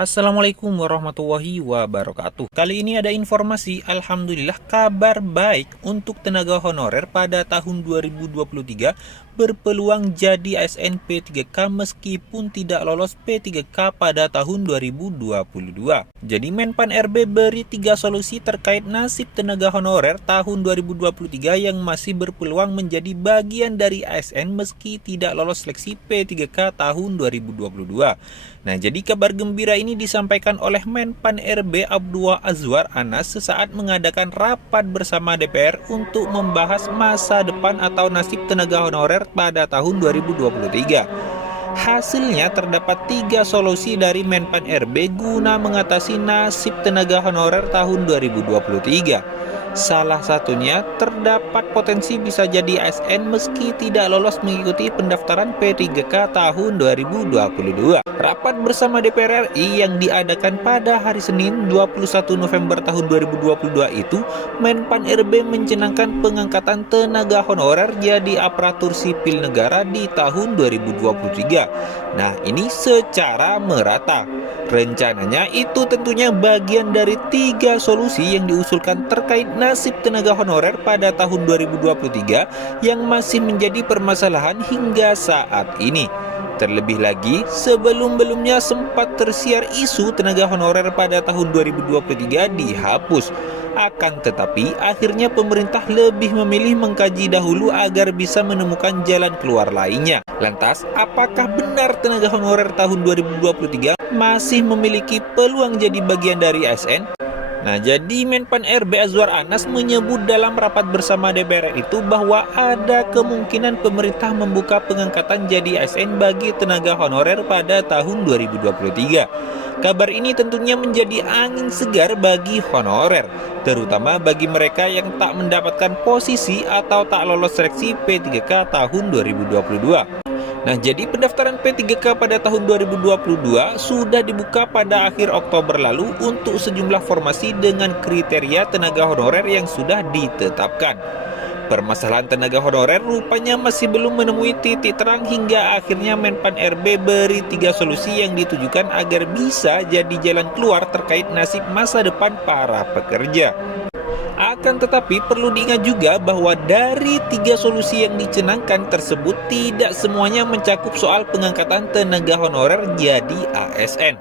Assalamualaikum warahmatullahi wabarakatuh. Kali ini ada informasi, alhamdulillah kabar baik untuk tenaga honorer pada tahun 2023 berpeluang jadi ASN P3K meskipun tidak lolos P3K pada tahun 2022. Jadi Menpan RB beri 3 solusi terkait nasib tenaga honorer tahun 2023 yang masih berpeluang menjadi bagian dari ASN meski tidak lolos seleksi P3K tahun 2022. Nah, jadi kabar gembira ini disampaikan oleh Menpan RB Abdullah Azwar Anas sesaat mengadakan rapat bersama DPR untuk membahas masa depan atau nasib tenaga honorer pada tahun 2023. Hasilnya terdapat 3 solusi dari Menpan RB guna mengatasi nasib tenaga honorer tahun 2023. Salah satunya terdapat potensi bisa jadi ASN meski tidak lolos mengikuti pendaftaran P3K tahun 2022. Rapat bersama DPR RI yang diadakan pada hari Senin 21 November tahun 2022 itu, Menpan RB mencanangkan pengangkatan tenaga honorer jadi aparatur sipil negara di tahun 2023. Nah, ini secara merata. Rencananya itu tentunya bagian dari 3 solusi yang diusulkan terkait nasib tenaga honorer pada tahun 2023 yang masih menjadi permasalahan hingga saat ini. Terlebih lagi, sebelum-belumnya sempat tersiar isu tenaga honorer pada tahun 2023 dihapus. Akan tetapi, akhirnya pemerintah lebih memilih mengkaji dahulu agar bisa menemukan jalan keluar lainnya. Lantas, apakah benar tenaga honorer tahun 2023 masih memiliki peluang jadi bagian dari ASN? Nah, jadi Menpan RB Azwar Anas menyebut dalam rapat bersama DPR itu bahwa ada kemungkinan pemerintah membuka pengangkatan jadi ASN bagi tenaga honorer pada tahun 2023. Kabar ini tentunya menjadi angin segar bagi honorer, terutama bagi mereka yang tak mendapatkan posisi atau tak lolos seleksi P3K tahun 2022. Nah, jadi pendaftaran P3K pada tahun 2022 sudah dibuka pada akhir Oktober lalu untuk sejumlah formasi dengan kriteria tenaga honorer yang sudah ditetapkan. Permasalahan tenaga honorer rupanya masih belum menemui titik terang hingga akhirnya Menpan RB beri 3 solusi yang ditujukan agar bisa jadi jalan keluar terkait nasib masa depan para pekerja. Akan tetapi perlu diingat juga bahwa dari 3 solusi yang dicanangkan tersebut tidak semuanya mencakup soal pengangkatan tenaga honorer jadi ASN.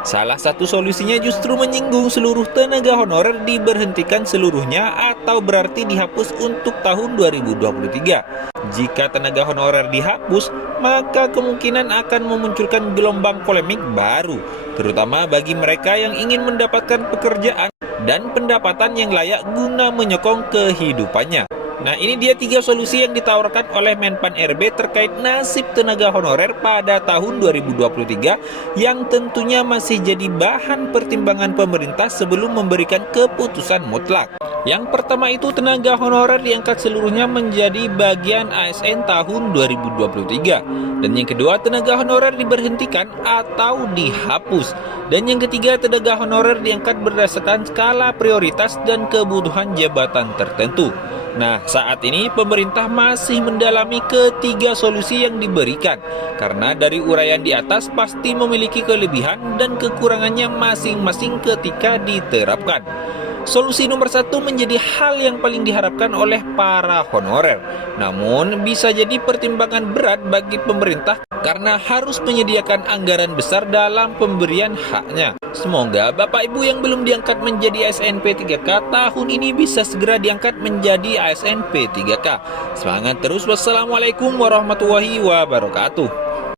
Salah satu solusinya justru menyinggung seluruh tenaga honorer diberhentikan seluruhnya atau berarti dihapus untuk tahun 2023. Jika tenaga honorer dihapus, maka kemungkinan akan memunculkan gelombang polemik baru, terutama bagi mereka yang ingin mendapatkan pekerjaan dan pendapatan yang layak guna menyokong kehidupannya. Nah, ini dia 3 solusi yang ditawarkan oleh Menpan RB terkait nasib tenaga honorer pada tahun 2023 yang tentunya masih jadi bahan pertimbangan pemerintah sebelum memberikan keputusan mutlak. Yang pertama itu tenaga honorer diangkat seluruhnya menjadi bagian ASN tahun 2023. Dan yang kedua, tenaga honorer diberhentikan atau dihapus. Dan yang ketiga, tenaga honorer diangkat berdasarkan skala prioritas dan kebutuhan jabatan tertentu. Nah, saat ini pemerintah masih mendalami ketiga solusi yang diberikan, karena dari uraian di atas pasti memiliki kelebihan dan kekurangannya masing-masing ketika diterapkan. Solusi nomor 1 menjadi hal yang paling diharapkan oleh para honorer. Namun, bisa jadi pertimbangan berat bagi pemerintah karena harus menyediakan anggaran besar dalam pemberian haknya. Semoga Bapak Ibu yang belum diangkat menjadi ASN P3K tahun ini bisa segera diangkat menjadi ASN P3K. Semangat terus. Wassalamualaikum warahmatullahi wabarakatuh.